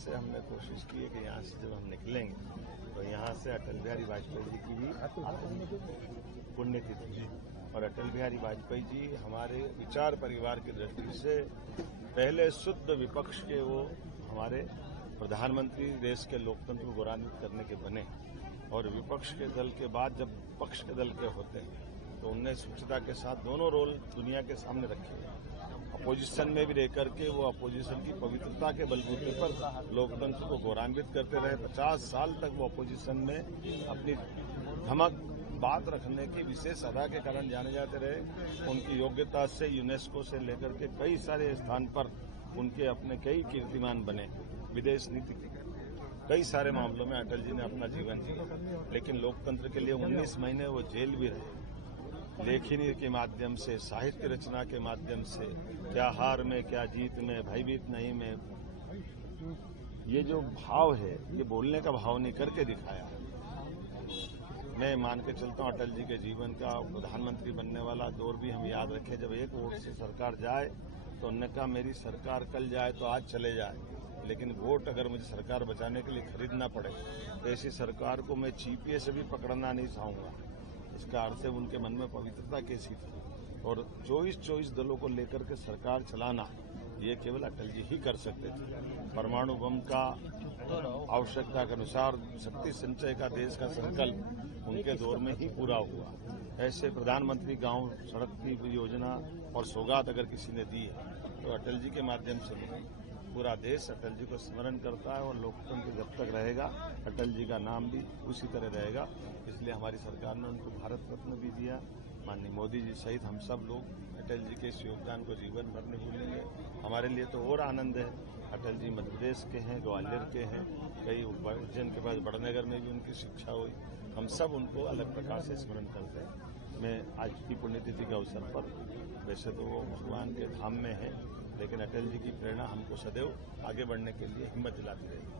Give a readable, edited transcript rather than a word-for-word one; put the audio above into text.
से हमने कोशिश की है कि यहाँ से जब हम निकलेंगे तो यहाँ से अटल बिहारी वाजपेयी जी की भी पुण्यतिथि और अटल बिहारी वाजपेयी जी हमारे विचार परिवार की दृष्टि से पहले शुद्ध विपक्ष के वो हमारे प्रधानमंत्री देश के लोकतंत्र को गौरवान्वित करने के बने और विपक्ष के दल के बाद जब पक्ष के दल के होते हैं तो उनने स्वच्छता के साथ दोनों रोल दुनिया के सामने रखे अपोजिशन में भी रह करके वो अपोजिशन की पवित्रता के बलबूते पर लोकतंत्र को गौरवान्वित करते रहे। 50 साल तक वो अपोजिशन में अपनी धमक बात रखने की विशेष अदा के कारण जाने जाते रहे। उनकी योग्यता से यूनेस्को से लेकर के कई सारे स्थान पर उनके अपने कई कीर्तिमान बने। विदेश नीति कई सारे मामलों में अटल जी ने अपना जीवन जिया, लेकिन लोकतंत्र के लिए 19 महीने वो जेल भी रहे। लेखनी के माध्यम से, साहित्य रचना के माध्यम से, क्या हार में क्या जीत में, भयभीत नहीं में, ये जो भाव है ये बोलने का भाव नहीं करके दिखाया है। मैं मान के चलता हूं अटल जी के जीवन का प्रधानमंत्री बनने वाला दौर भी हम याद रखें। जब एक वोट से सरकार जाए तो उन्होंने कहा मेरी सरकार कल जाए तो आज चले जाए, लेकिन वोट अगर मुझे सरकार बचाने के लिए खरीदना पड़े तो ऐसी सरकार को मैं चीपिए से भी पकड़ना नहीं चाहूंगा। इसका अर्थ है उनके मन में पवित्रता कैसी थी और 24 दलों को लेकर के सरकार चलाना ये केवल अटल जी ही कर सकते थे। परमाणु बम का आवश्यकता के अनुसार शक्ति संचय का देश का संकल्प उनके दौर में ही पूरा हुआ। ऐसे प्रधानमंत्री गांव सड़क की योजना और सौगात अगर किसी ने दी है तो अटल जी के माध्यम से नहीं, पूरा देश अटल जी को स्मरण करता है और लोकतंत्र जब तक रहेगा अटल जी का नाम भी उसी तरह रहेगा। इसलिए हमारी सरकार ने उनको भारत रत्न भी दिया। माननीय मोदी जी सहित हम सब लोग अटल जी के इस योगदान को जीवन भर नहीं भूलेंगे। हमारे लिए तो और आनंद है, अटल जी मध्य प्रदेश के हैं, ग्वालियर के हैं, कई उज्जैन के पास बड़नगर में भी उनकी शिक्षा हुई। हम सब उनको अलग प्रकार से स्मरण करते हैं। मैं आज की पुण्यतिथि के अवसर पर, वैसे तो वो भगवान के धाम में है, लेकिन अटल जी की प्रेरणा हमको सदैव आगे बढ़ने के लिए हिम्मत दिलाती रहेगी।